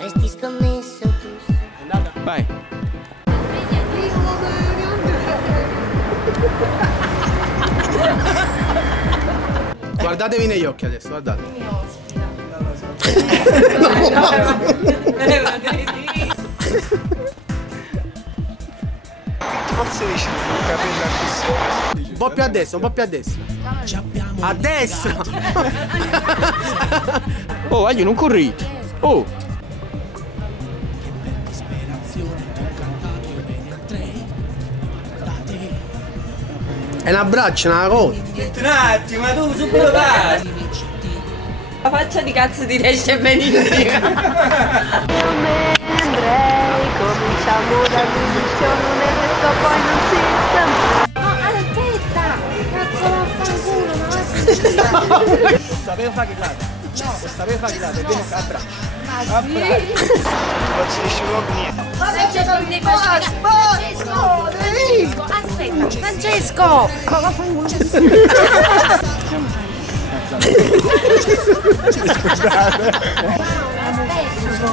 Avresti scommesso tu. Vai. Guardatevi negli occhi adesso, guardate. Forse vicino, capello a Un po' più a destra, un po' più a destra. A destra! Oh, aglio, non correte. Oh. È un abbraccio, una cosa. Un attimo, ma tu subito vai. La faccia di cazzo ti riesce benissimo. Io me ne andrei, cominciamo dall'inizio, non è detto poi non si sta. No, aspetta! Cazzo, vaffanculo, ma Sapevo fare che lato. No, sapevo fare che lato, è bene abbraccio. Forse dici proprio niente. Aspetta, Francesco!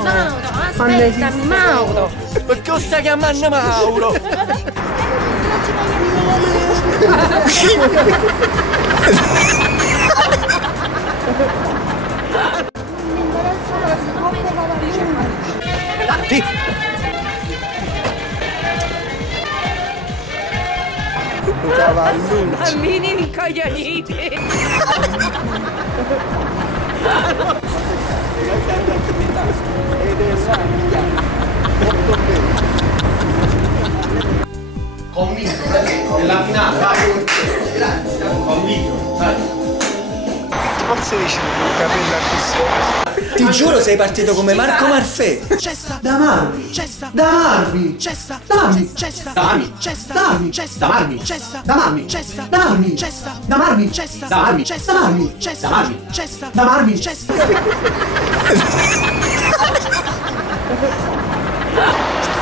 Mauro, aspettami, Mauro! Perché lo stai chiamando Mauro? Sì. Bambini incoglioniti. Convinto, nella finale, vai. Convinto, vai. Forse vicino, capello a Ti giuro sei partito come Marco Marfè. Da Marmi, da Marmi, da Marmi, da Marmi, da Marmi, da Marmi, da Marmi, da Marmi, da Marmi, da Marmi, da Marmi, da Marmi, da Marmi.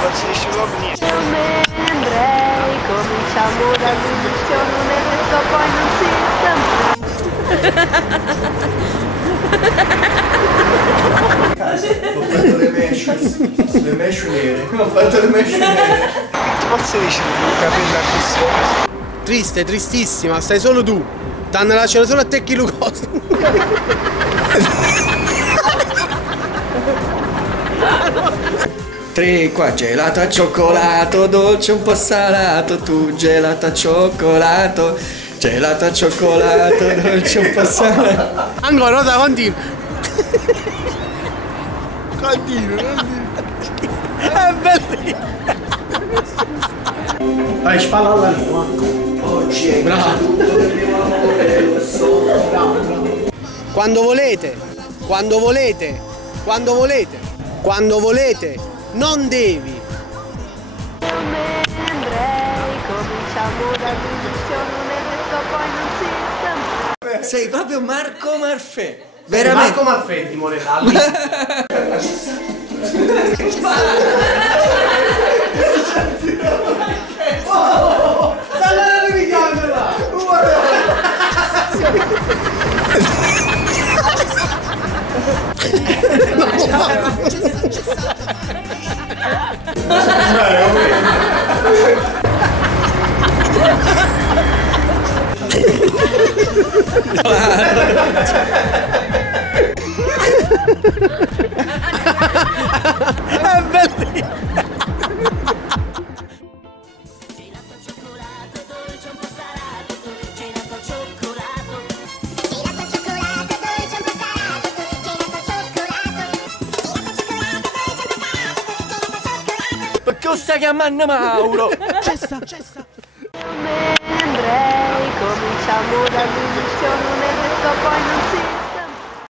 Forse dici proprio niente. Io me ne andrei, cominciamo dall'inizio, non è detto poi non si sta. Ho fatto le mesh nere. Ho fatto le mesh nere. Forse vicino, capello a Triste, tristissima, stai solo tu. T'hanno lasciato solo a te chi Lucosi. Tre qua, gelato al cioccolato, dolce un po' salato, tu gelato al cioccolato, gelato al cioccolato, dolce un po' salato. Ancora, ora continua. Continua. È bellissimo. Vai, spalla alla lingua. Oggi è Bravo. Quando volete, quando volete, quando volete, quando volete, non devi. Io me ne andrei, cominciamo dall'inizio, non è detto poi non si sta. Sei proprio Marco Marfè. Veramente. Marco Malfetti, Moretalli. È bellissimo. Perché lo stai chiamando Mauro? Cessa. Io me ne andrei, cominciamo dall'inizio, non è detto poi non si